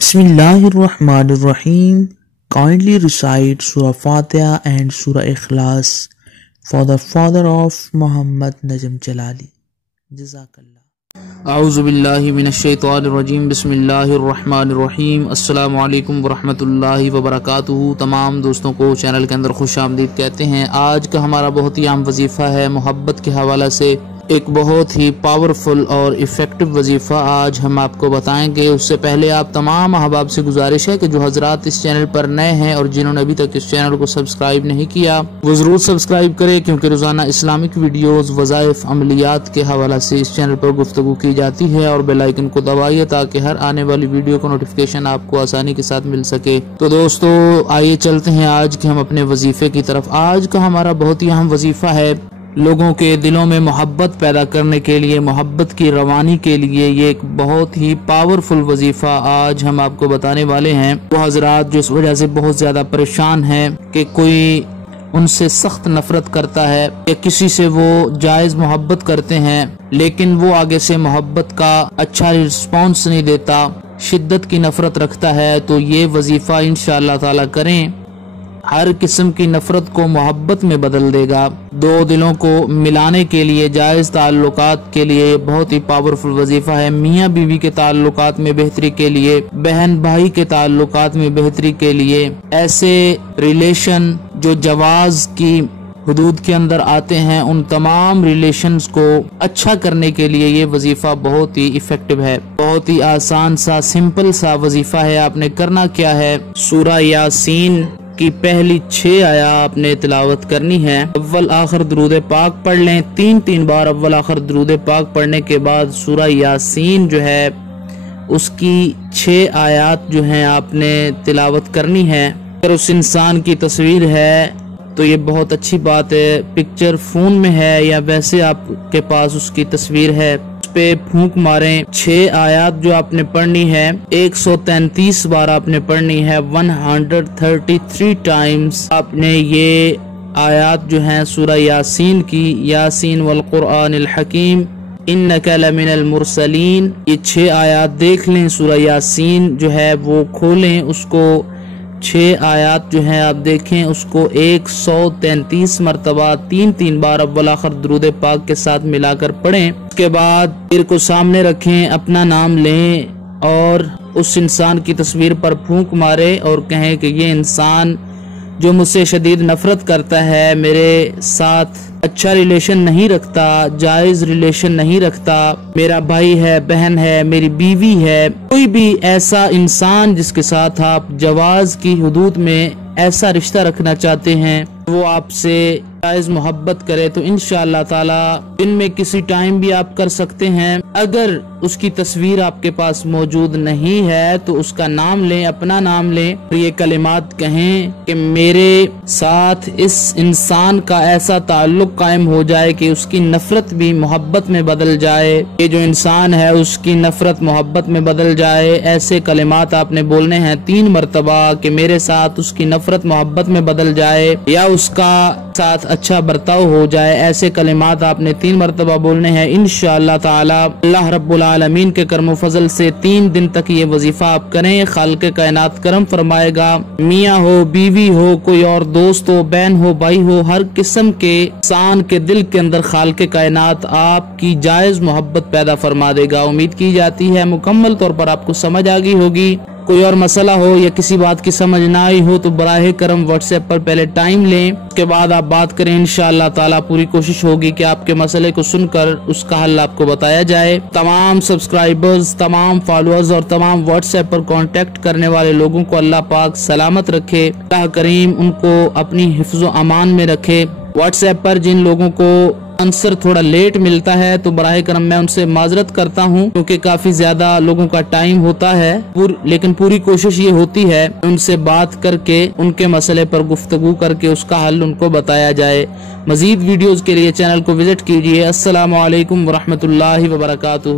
Bismillahirrahmanirrahim. Kindly recite Surah Fatiha and Surah Ikhlas for the father of Muhammad Najm Jalali. Jazakallah. اعوذ باللہ من الشیطان الرجیم بسم اللہ الرحمن الرحیم السلام علیکم ورحمۃ اللہ وبرکاتہ۔ تمام دوستوں کو چینل کے اندر خوش آمدید کہتے ہیں۔ آج کا ہمارا بہت ہی عام وظیفہ ہے محبت کے حوالے سے، ایک بہت ہی پاورفل اور ایفیکٹو وظیفہ آج ہم آپ کو بتائیں گے۔ اس سے پہلے آپ تمام احباب سے گزارش ہے کہ جو حضرات اس چینل پر نئے ہیں اور جنہوں نے ابھی تک اس چینل کو سبسکرائب نہیں کیا وہ ضرور سبسکرائب کریں، کیونکہ روزانہ اسلامک ویڈیوز، وظائف، عملیات کے حوالے سے اس چینل پر گفتگو کی جاتی ہے، اور بیل آئیکن کو دبائیے تاکہ ہر آنے والی ویڈیو کا نوٹیفیکیشن آپ کو آسانی کے ساتھ مل سکے۔ تو دوستو آئیے چلتے ہیں آج کے ہم اپنے وظیفے کی طرف۔ آج کا ہمارا بہت ہی اہم وظیفہ ہے لوگوں کے دلوں میں محبت پیدا کرنے کے لیے، محبت کی روانی کے لیے۔ یہ ایک بہت ہی پاورفل وظیفہ آج ہم آپ کو بتانے والے ہیں۔ وہ حضرات جو اس وجہ سے بہت زیادہ پریشان ہیں کہ کوئی ان سے سخت نفرت کرتا ہے یا کسی سے وہ جائز محبت کرتے ہیں لیکن وہ آگے سے محبت کا اچھا رسپانس نہیں دیتا، شدت کی نفرت رکھتا ہے، تو یہ وظیفہ انشاءاللہ تعالی کریں، ہر قسم کی نفرت کو محبت میں بدل دے گا۔ دو دلوں کو ملانے کے لیے، جائز تعلقات کے لیے بہت ہی پاورفل وظیفہ ہے۔ میاں بیوی کے تعلقات میں بہتری کے لیے، بہن بھائی کے تعلقات میں بہتری کے لیے، ایسے ریلیشن جو جواز کی حدود کے اندر آتے ہیں، ان تمام ریلیشنز کو اچھا کرنے کے لیے یہ وظیفہ بہت ہی ایفیکٹو ہے۔ بہت ہی آسان سا سمپل سا وظیفہ ہے۔ آپ نے کرنا کیا ہے، سورہ یاسین کی پہلی 6 آیات آپ نے تلاوت کرنی ہے۔ اول آخر درود پاک پڑھ لیں، 3 بار اول آخر درود پاک پڑھنے کے بعد سورہ یاسین جو ہے اس کی 6 آیات جو ہیں آپ نے تلاوت کرنی ہے۔ اگر اس انسان کی تصویر ہے تو یہ بہت اچھی بات ہے، پکچر فون میں ہے یا ویسے آپ کے پاس اس کی تصویر ہے، اس پہ پھونک ماریں۔ 6 آیات جو آپ نے پڑھنی ہے 133 بار آپ نے پڑھنی ہے، 133 ٹائمز آپ نے یہ آیات جو ہیں سورہ یاسین کی، یاسین والقرآن الحکیم انک لمن المرسلین، یہ 6 آیات دیکھ لیں۔ سورہ یاسین جو ہے وہ کھولیں، اس کو 6 آیات جو ہیں آپ دیکھیں، اس کو 133 مرتبہ 3 بار اول آخر درود پاک کے ساتھ ملا کر پڑھیں۔ اس کے بعد پیر کو سامنے رکھیں، اپنا نام لیں اور اس انسان کی تصویر پر پھونک مارے اور کہیں کہ یہ انسان جو مجھ سے شدید نفرت کرتا ہے، میرے ساتھ اچھا ریلیشن نہیں رکھتا، جائز ریلیشن نہیں رکھتا، میرا بھائی ہے، بہن ہے، میری بیوی ہے، کوئی بھی ایسا انسان جس کے ساتھ آپ جواز کی حدود میں ایسا رشتہ رکھنا چاہتے ہیں، وہ آپ سے جائز محبت کرے، تو انشاءاللہ تعالی دن میں کسی ٹائم بھی آپ کر سکتے ہیں۔ اگر اس کی تصویر آپ کے پاس موجود نہیں ہے تو اس کا نام لیں، اپنا نام لیں، اور یہ کلمات کہیں کہ میرے ساتھ اس انسان کا ایسا تعلق قائم ہو جائے کہ اس کی نفرت بھی محبت میں بدل جائے، یہ جو انسان ہے اس کی نفرت محبت میں بدل جائے۔ ایسے کلمات آپ نے بولنے ہیں 3 مرتبہ کہ میرے ساتھ اس کی نفرت محبت میں بدل جائے یا اس کا ساتھ اچھا برتاؤ ہو جائے۔ ایسے کلمات آپ نے 3 مرتبہ بولنے ہیں۔ انشاءاللہ تعالی اللہ رب العالمین کے کرم و فضل سے 3 دن تک یہ وظیفہ آپ کریں، خالق کائنات کرم فرمائے گا۔ میاں ہو، بیوی ہو، کوئی اور دوست ہو، بہن ہو، بھائی ہو، ہر قسم کے انسان کے دل کے اندر خالق کائنات آپ کی جائز محبت پیدا فرما دے گا۔ امید کی جاتی ہے مکمل طور پر آپ کو سمجھ آ گئی ہوگی۔ کوئی اور مسئلہ ہو یا کسی بات کی سمجھ نہ آئی ہو تو براہ کرم واٹس ایپ پر پہلے ٹائم لیں، اس کے بعد آپ بات کریں۔ انشاءاللہ تعالی پوری کوشش ہوگی کہ آپ کے مسئلے کو سن کر اس کا حل آپ کو بتایا جائے۔ تمام سبسکرائبرز، تمام فالوورز اور تمام واٹس ایپ پر کانٹیکٹ کرنے والے لوگوں کو اللہ پاک سلامت رکھے، اللہ کریم ان کو اپنی حفظ و امان میں رکھے۔ واٹس ایپ پر جن لوگوں کو آنسر تھوڑا لیٹ ملتا ہے تو براہ کرم میں ان سے معذرت کرتا ہوں، کیونکہ کافی زیادہ لوگوں کا ٹائم ہوتا ہے، لیکن پوری کوشش یہ ہوتی ہے ان سے بات کر کے ان کے مسئلے پر گفتگو کر کے اس کا حل ان کو بتایا جائے۔ مزید ویڈیوز کے لیے چینل کو وزٹ کیجیے۔ السلام علیکم ورحمۃ اللہ وبرکاتہ۔